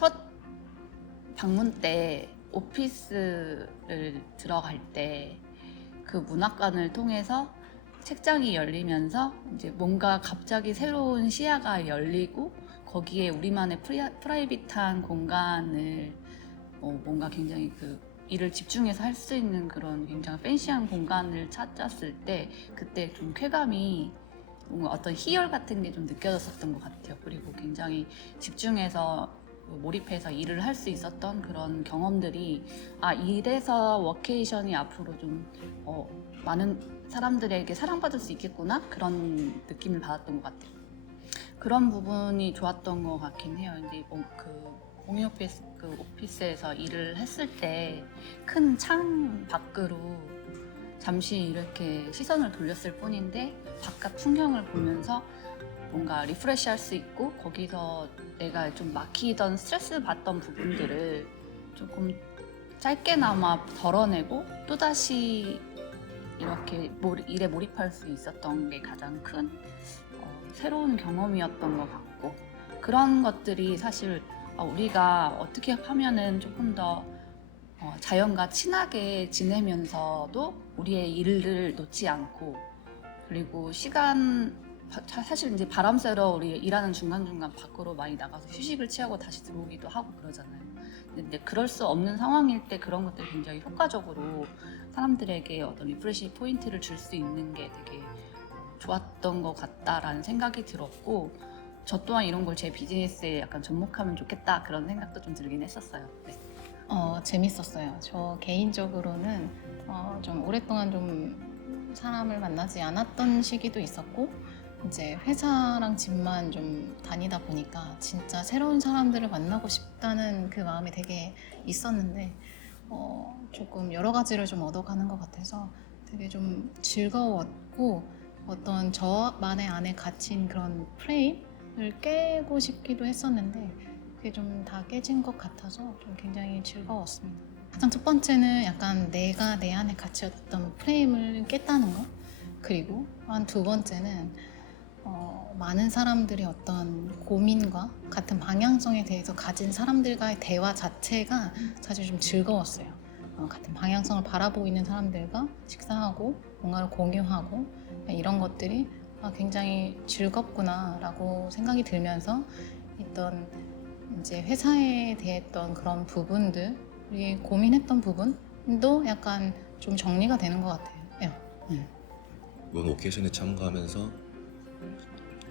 첫 방문 때 오피스를 들어갈 때 그 문학관을 통해서 책장이 열리면서 이제 뭔가 갑자기 새로운 시야가 열리고 거기에 우리만의 프라이빗한 공간을 뭔가 굉장히 그 일을 집중해서 할 수 있는 그런 굉장히 팬시한 공간을 찾았을 때 그때 좀 쾌감이 뭔가 어떤 희열 같은 게 좀 느껴졌었던 것 같아요. 그리고 굉장히 집중해서 몰입해서 일을 할 수 있었던 그런 경험들이 이래서 워케이션이 앞으로 좀 많은 사람들에게 사랑받을 수 있겠구나 그런 느낌을 받았던 것 같아요. 그런 부분이 좋았던 것 같긴 해요. 이제 공유 오피스에서 일을 했을 때 큰 창 밖으로 잠시 이렇게 시선을 돌렸을 뿐인데 바깥 풍경을 보면서 뭔가 리프레시할 수 있고 거기서 내가 좀 막히던 스트레스 받던 부분들을 조금 짧게나마 덜어내고 또다시 이렇게 일에 몰입할 수 있었던 게 가장 큰 새로운 경험이었던 것 같고 그런 것들이 사실 우리가 어떻게 하면은 조금 더 자연과 친하게 지내면서도 우리의 일을 놓지 않고 그리고 사실 이제 바람 쐬러 우리 일하는 중간중간 밖으로 많이 나가서 휴식을 취하고 다시 들어오기도 하고 그러잖아요. 근데 그럴 수 없는 상황일 때 그런 것들이 굉장히 효과적으로 사람들에게 어떤 리프레시 포인트를 줄 수 있는 게 되게 좋았던 것 같다라는 생각이 들었고 저 또한 이런 걸 제 비즈니스에 약간 접목하면 좋겠다 그런 생각도 좀 들긴 했었어요. 네. 재밌었어요. 저 개인적으로는 좀 오랫동안 좀 사람을 만나지 않았던 시기도 있었고 이제 회사랑 집만 좀 다니다 보니까 진짜 새로운 사람들을 만나고 싶다는 그 마음이 되게 있었는데 조금 여러 가지를 좀 얻어가는 것 같아서 되게 좀 즐거웠고 어떤 저만의 안에 갇힌 그런 프레임을 깨고 싶기도 했었는데 그게 좀 다 깨진 것 같아서 좀 굉장히 즐거웠습니다. 가장 첫 번째는 약간 내가 내 안에 갇혔던 프레임을 깼다는 거. 그리고 한 두 번째는 많은 사람들이 어떤 고민과 같은 방향성에 대해서 가진 사람들과의 대화 자체가 사실 좀 즐거웠어요. 같은 방향성을 바라보고 있는 사람들과 식사하고 뭔가를 공유하고 이런 것들이 굉장히 즐겁구나라고 생각이 들면서 있던 이제 회사에 대했던 그런 부분들이 고민했던 부분도 약간 좀 정리가 되는 것 같아요. 이번 오케이션에 참가하면서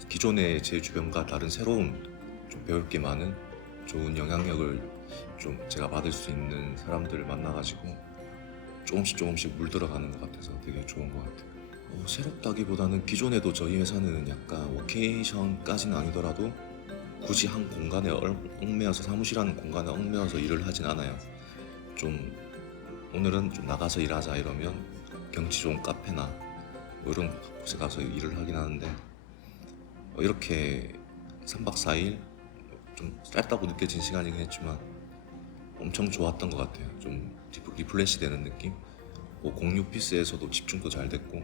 기존의 제 주변과 다른 새로운 좀 배울 게 많은 좋은 영향력을 좀 제가 받을 수 있는 사람들을 만나가지고 조금씩 물들어가는 것 같아서 되게 좋은 것 같아요. 새롭다기보다는 기존에도 저희 회사는 약간 워케이션까지는 아니더라도 굳이 한 공간에 얽매여서 사무실하는 공간에 얽매여서 일을 하진 않아요. 좀 오늘은 좀 나가서 일하자 이러면 경치 좋은 카페나 뭐 이런 곳에 가서 일을 하긴 하는데 이렇게 3박 4일 좀 짧다고 느껴진 시간이긴 했지만 엄청 좋았던 것 같아요. 좀 리플레시 되는 느낌? 공유 피스에서도 집중도 잘 됐고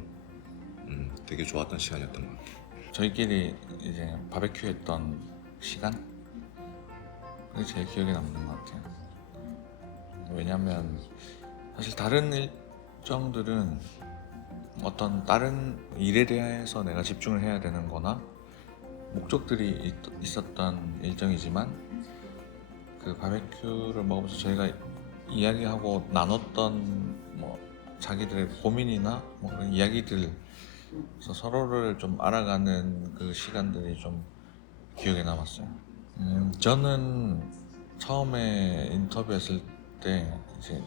되게 좋았던 시간이었던 것 같아요. 저희끼리 이제 바베큐 했던 시간? 그게 제일 기억에 남는 것 같아요. 왜냐면 사실 다른 일정들은 어떤 다른 일에 대해서 내가 집중을 해야 되는 거나 목적들이 있었던 일정이지만 그 바베큐를 먹으면서 저희가 이야기하고 나눴던 뭐 자기들의 고민이나 뭐 그런 이야기들 그래서 서로를 좀 알아가는 그 시간들이 좀 기억에 남았어요. 저는 처음에 인터뷰했을 때 이제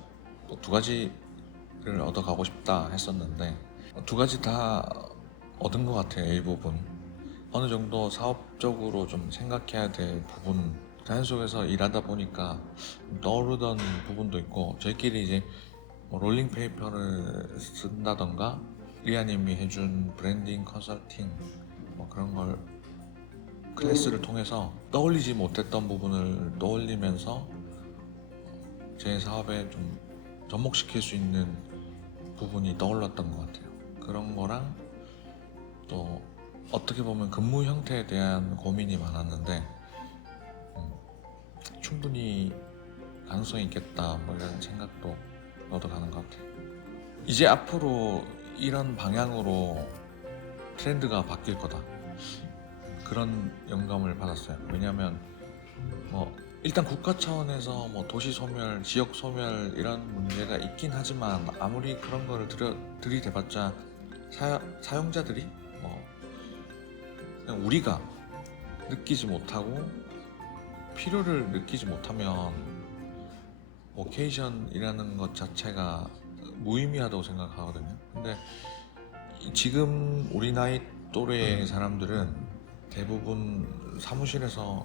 두 가지를 얻어가고 싶다 했었는데 두 가지 다 얻은 것 같아요. 일부분 어느 정도 사업적으로 좀 생각해야 될 부분 자연 속에서 일하다 보니까 떠오르던 부분도 있고 저희끼리 이제 뭐 롤링 페이퍼를 쓴다던가 리아님이 해준 브랜딩 컨설팅 뭐 그런 걸 클래스를 통해서 떠올리지 못했던 부분을 떠올리면서 제 사업에 좀 접목시킬 수 있는 부분이 떠올랐던 것 같아요. 그런 거랑 또 어떻게 보면 근무 형태에 대한 고민이 많았는데 충분히 가능성이 있겠다 뭐 이런 생각도 얻어가는 것 같아요. 이제 앞으로 이런 방향으로 트렌드가 바뀔 거다, 그런 영감을 받았어요. 왜냐하면 뭐 일단 국가 차원에서 뭐 도시 소멸, 지역 소멸 이런 문제가 있긴 하지만 아무리 그런 거를 들이대봤자 사용자들이 뭐 그냥 우리가 느끼지 못하고 필요를 느끼지 못하면 워케이션이라는 것 자체가 무의미하다고 생각하거든요. 근데 지금 우리 나이 또래의 사람들은 대부분 사무실에서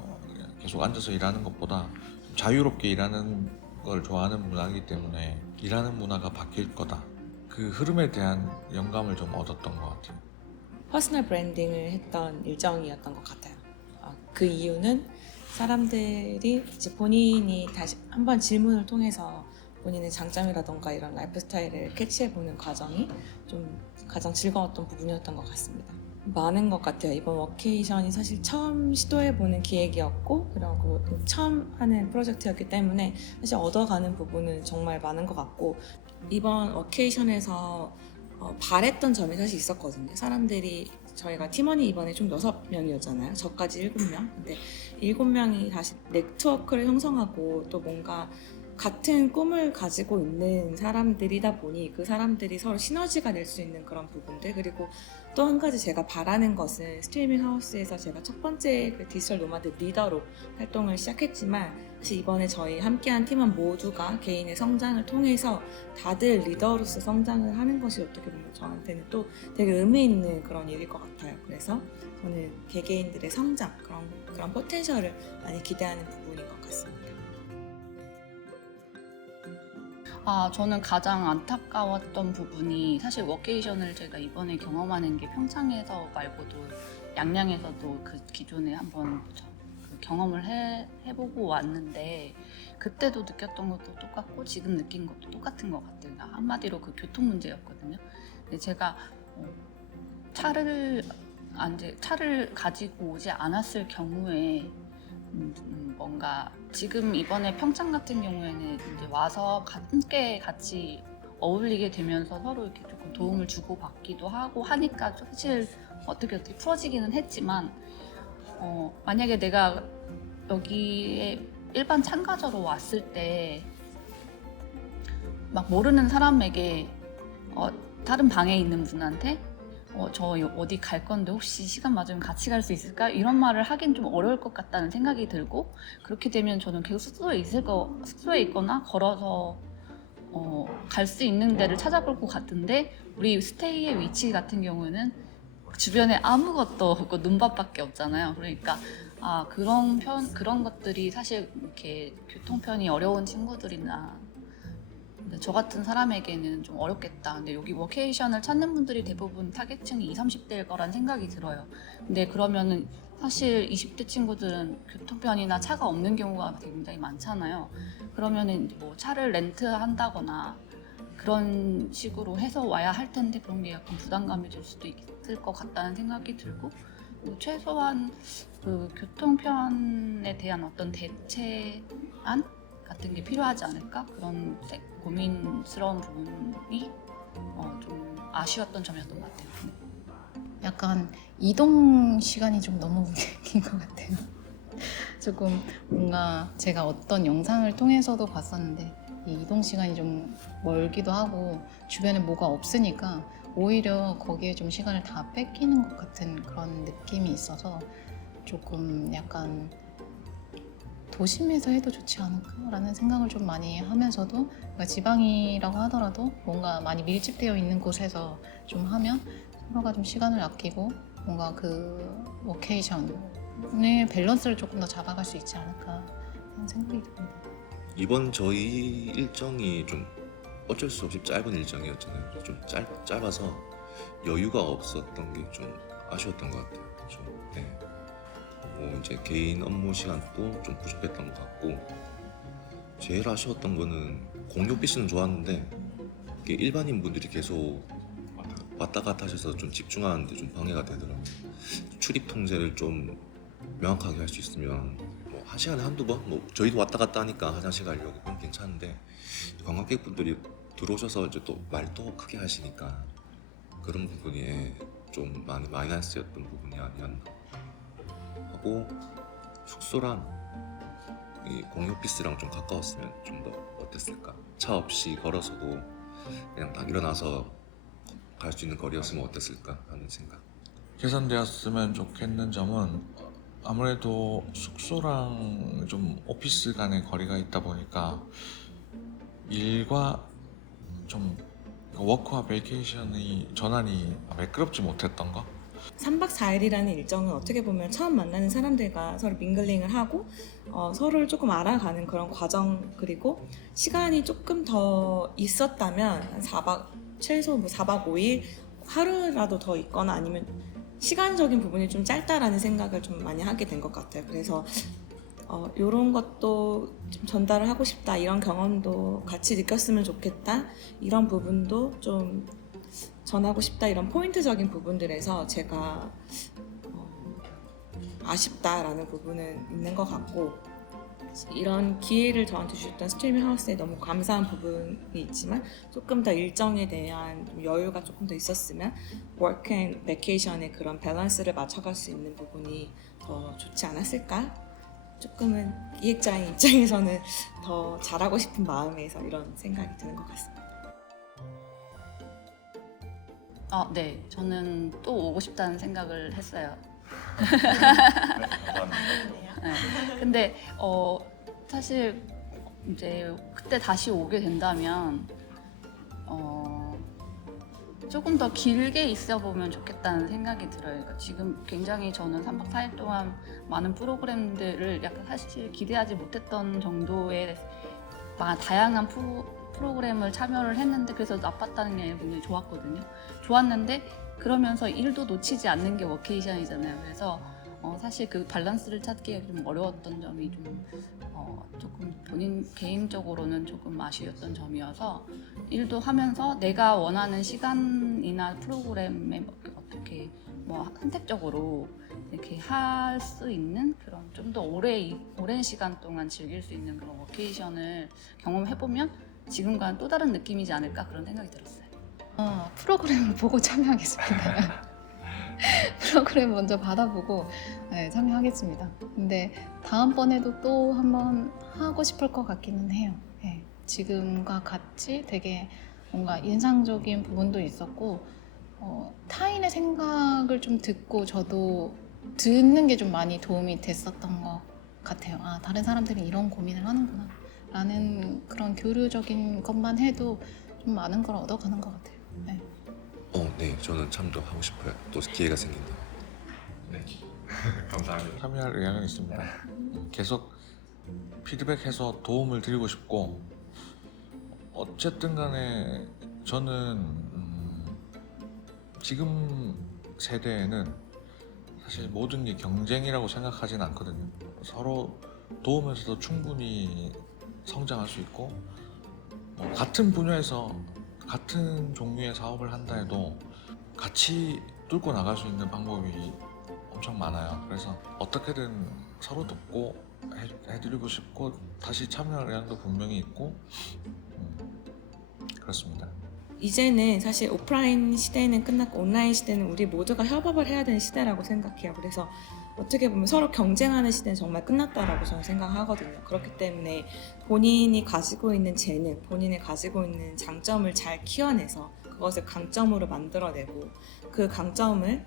계속 앉아서 일하는 것보다 자유롭게 일하는 걸 좋아하는 문화이기 때문에 일하는 문화가 바뀔 거다, 그 흐름에 대한 영감을 좀 얻었던 것 같아요. 퍼스널 브랜딩을 했던 일정이었던 것 같아요. 그 이유는 사람들이 이제 본인이 다시 한번 질문을 통해서 본인의 장점이라던가 이런 라이프 스타일을 캐치해보는 과정이 좀 가장 즐거웠던 부분이었던 것 같습니다. 많은 것 같아요. 이번 워케이션이 사실 처음 시도해보는 기획이었고, 그리고 처음 하는 프로젝트였기 때문에 사실 얻어가는 부분은 정말 많은 것 같고, 이번 워케이션에서 바랬던 점이 사실 있었거든요. 사람들이, 저희가 팀원이 이번에 총 6명이었잖아요. 저까지 7명. 근데 7명이 다시 네트워크를 형성하고 또 뭔가 같은 꿈을 가지고 있는 사람들이다 보니 그 사람들이 서로 시너지가 낼 수 있는 그런 부분들, 그리고 또 한 가지 제가 바라는 것은 스트리밍 하우스에서 제가 첫 번째 그 디지털 노마드 리더로 활동을 시작했지만 사실 이번에 저희 함께한 팀원 모두가 개인의 성장을 통해서 다들 리더로서 성장을 하는 것이 어떻게 보면 저한테는 또 되게 의미 있는 그런 일일 것 같아요. 그래서 저는 개개인들의 성장, 그런 포텐셜을 많이 기대하는 부분인 것 같습니다. 저는 가장 안타까웠던 부분이 사실 워케이션을 제가 이번에 경험하는 게 평창에서 말고도 양양에서도 그 기존에 한번 그 경험을 해보고 왔는데 그때도 느꼈던 것도 똑같고 지금 느낀 것도 똑같은 것 같아요. 한마디로 그 교통 문제였거든요. 근데 제가 차를 가지고 오지 않았을 경우에 뭔가 지금 이번에 평창 같은 경우에는 이제 와서 함께 같이 어울리게 되면서 서로 이렇게 조금 도움을 주고 받기도 하고 하니까 사실 어떻게 풀어지기는 했지만 만약에 내가 여기에 일반 참가자로 왔을 때 막 모르는 사람에게 다른 방에 있는 분한테 저 어디 갈 건데 혹시 시간 맞으면 같이 갈 수 있을까? 이런 말을 하긴 좀 어려울 것 같다는 생각이 들고, 그렇게 되면 저는 계속 숙소에 있거나 걸어서 갈 수 있는 데를 찾아볼 것 같은데, 우리 스테이의 위치 같은 경우는 주변에 아무것도 없고 눈밭밖에 없잖아요. 그러니까 그런 것들이 사실 이렇게 교통편이 어려운 친구들이나 저 같은 사람에게는 좀 어렵겠다. 근데 여기 워케이션을 찾는 분들이 대부분 타겟층이 20, 30대일 거란 생각이 들어요. 근데 그러면은 사실 20대 친구들은 교통편이나 차가 없는 경우가 굉장히 많잖아요. 그러면은 뭐 차를 렌트한다거나 그런 식으로 해서 와야 할 텐데 그런 게 약간 부담감이 될 수도 있을 것 같다는 생각이 들고, 최소한 그 교통편에 대한 어떤 대체안 같은 게 필요하지 않을까? 그런 고민스러운 부분이 좀 아쉬웠던 점이었던 것 같아요. 네. 약간 이동 시간이 좀 너무 긴 것 같아요. 조금 뭔가 제가 어떤 영상을 통해서도 봤었는데 이 이동 시간이 좀 멀기도 하고 주변에 뭐가 없으니까 오히려 거기에 좀 시간을 다 뺏기는 것 같은 그런 느낌이 있어서 조금 약간 도심에서 해도 좋지 않을까라는 생각을 좀 많이 하면서도, 그러니까 지방이라고 하더라도 뭔가 많이 밀집되어 있는 곳에서 좀 하면 서로가 좀 시간을 아끼고 뭔가 그 워케이션의 밸런스를 조금 더 잡아갈 수 있지 않을까 하는 생각이 듭니다. 이번 저희 일정이 좀 어쩔 수 없이 짧은 일정이었잖아요. 좀 짧아서 여유가 없었던 게 좀 아쉬웠던 것 같아요. 네. 이제 개인 업무 시간도 좀 부족했던 것 같고, 제일 아쉬웠던 거는 공유 피스는 좋았는데 이게 일반인 분들이 계속 왔다 갔다 하셔서 좀 집중하는데 좀 방해가 되더라고요. 출입 통제를 좀 명확하게 할 수 있으면 한 시간에 한두 번? 뭐 저희도 왔다 갔다 하니까 화장실 가려고 그건 괜찮은데 관광객분들이 들어오셔서 이제 또 말도 크게 하시니까 그런 부분이 좀 많이 마이너스였던 부분이 아니었나 하고 숙소랑 이 공유 오피스랑 좀 가까웠으면 좀 더 어땠을까? 차 없이 걸어서도 그냥 딱 일어나서 갈 수 있는 거리였으면 어땠을까 하는 생각. 개선되었으면 좋겠는 점은 아무래도 숙소랑 좀 오피스 간의 거리가 있다 보니까 일과 좀 워크와 베이케이션의 전환이 매끄럽지 못했던 거? 3박 4일이라는 일정은 어떻게 보면 처음 만나는 사람들과 서로 밍글링을 하고 서로를 조금 알아가는 그런 과정, 그리고 시간이 조금 더 있었다면 한 4박 최소 뭐 4박 5일 하루라도 더 있거나 아니면 시간적인 부분이 좀 짧다라는 생각을 좀 많이 하게 된 것 같아요. 그래서 이런 것도 좀 전달을 하고 싶다, 이런 경험도 같이 느꼈으면 좋겠다, 이런 부분도 좀 전하고 싶다, 이런 포인트적인 부분들에서 제가 아쉽다라는 부분은 있는 것 같고, 이런 기회를 저한테 주셨던 스트리밍 하우스에 너무 감사한 부분이 있지만 조금 더 일정에 대한 좀 여유가 조금 더 있었으면 워크 앤 베케이션의 그런 밸런스를 맞춰갈 수 있는 부분이 더 좋지 않았을까? 조금은 기획자의 입장에서는 더 잘하고 싶은 마음에서 이런 생각이 드는 것 같습니다. 네. 저는 또 오고 싶다는 생각을 했어요. 네. 근데 사실 이제 그때 다시 오게 된다면 조금 더 길게 있어 보면 좋겠다는 생각이 들어요. 그러니까 지금 굉장히 저는 3박 4일 동안 많은 프로그램들을 약간 사실 기대하지 못했던 정도의 다양한 프로그램을 참여를 했는데, 그래서 나빴다는 게 아니라 굉장히 좋았거든요. 좋았는데 그러면서 일도 놓치지 않는 게 워케이션이잖아요. 그래서 사실 그 밸런스를 찾기가 좀 어려웠던 점이 좀 조금 본인 개인적으로는 조금 아쉬웠던 점이어서, 일도 하면서 내가 원하는 시간이나 프로그램에 어떻게 뭐 선택적으로 이렇게 할 수 있는 그런 좀 더 오랜 시간 동안 즐길 수 있는 그런 워케이션을 경험해보면 지금과는 또 다른 느낌이지 않을까, 그런 생각이 들었어요. 프로그램을 보고 참여하겠습니다. 프로그램 먼저 받아보고 참여하겠습니다. 근데 다음번에도 또 한번 하고 싶을 것 같기는 해요. 네. 지금과 같이 되게 뭔가 인상적인 부분도 있었고, 타인의 생각을 좀 듣고 저도 듣는 게 좀 많이 도움이 됐었던 것 같아요. 아, 다른 사람들이 이런 고민을 하는구나 라는 그런 교류적인 것만 해도 좀 많은 걸 얻어가는 것 같아요. 네. 네, 저는 참도 하고 싶어요. 또 기회가 생긴다. 네. 감사합니다. 참여할 의향은 있습니다. 계속 피드백해서 도움을 드리고 싶고, 어쨌든 간에 저는 지금 세대에는 사실 모든 게 경쟁이라고 생각하진 않거든요. 서로 도우면서도 충분히 성장할 수 있고, 같은 분야에서 같은 종류의 사업을 한다 해도 같이 뚫고 나갈 수 있는 방법이 엄청 많아요. 그래서 어떻게든 서로 돕고 해드리고 싶고, 다시 참여할 의향도 분명히 있고, 그렇습니다. 이제는 사실 오프라인 시대는 끝났고 온라인 시대는 우리 모두가 협업을 해야 되는 시대라고 생각해요. 그래서 어떻게 보면 서로 경쟁하는 시대는 정말 끝났다라고 저는 생각하거든요. 그렇기 때문에 본인이 가지고 있는 재능, 본인이 가지고 있는 장점을 잘 키워내서 그것을 강점으로 만들어내고, 그 강점을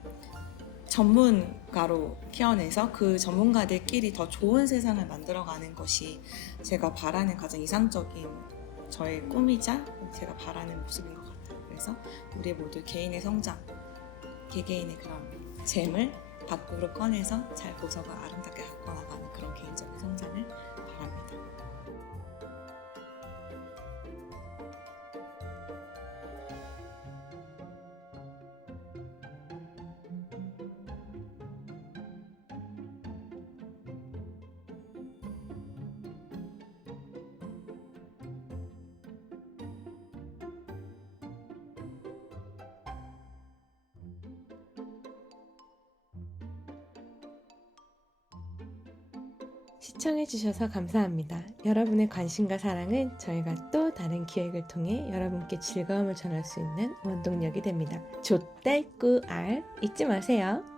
전문가로 키워내서 그 전문가들끼리 더 좋은 세상을 만들어가는 것이 제가 바라는 가장 이상적인 저의 꿈이자 제가 바라는 모습인 것 같아요. 그래서 우리 모두 개인의 성장, 개개인의 그런 잼을 밖으로 꺼내서 잘 보석을 아름답게 갖고 나가는 그런 개인적인 성장을 바랍니다. 시청해주셔서 감사합니다. 여러분의 관심과 사랑은 저희가 또 다른 기획을 통해 여러분께 즐거움을 전할 수 있는 원동력이 됩니다. 조달꾸알 잊지 마세요.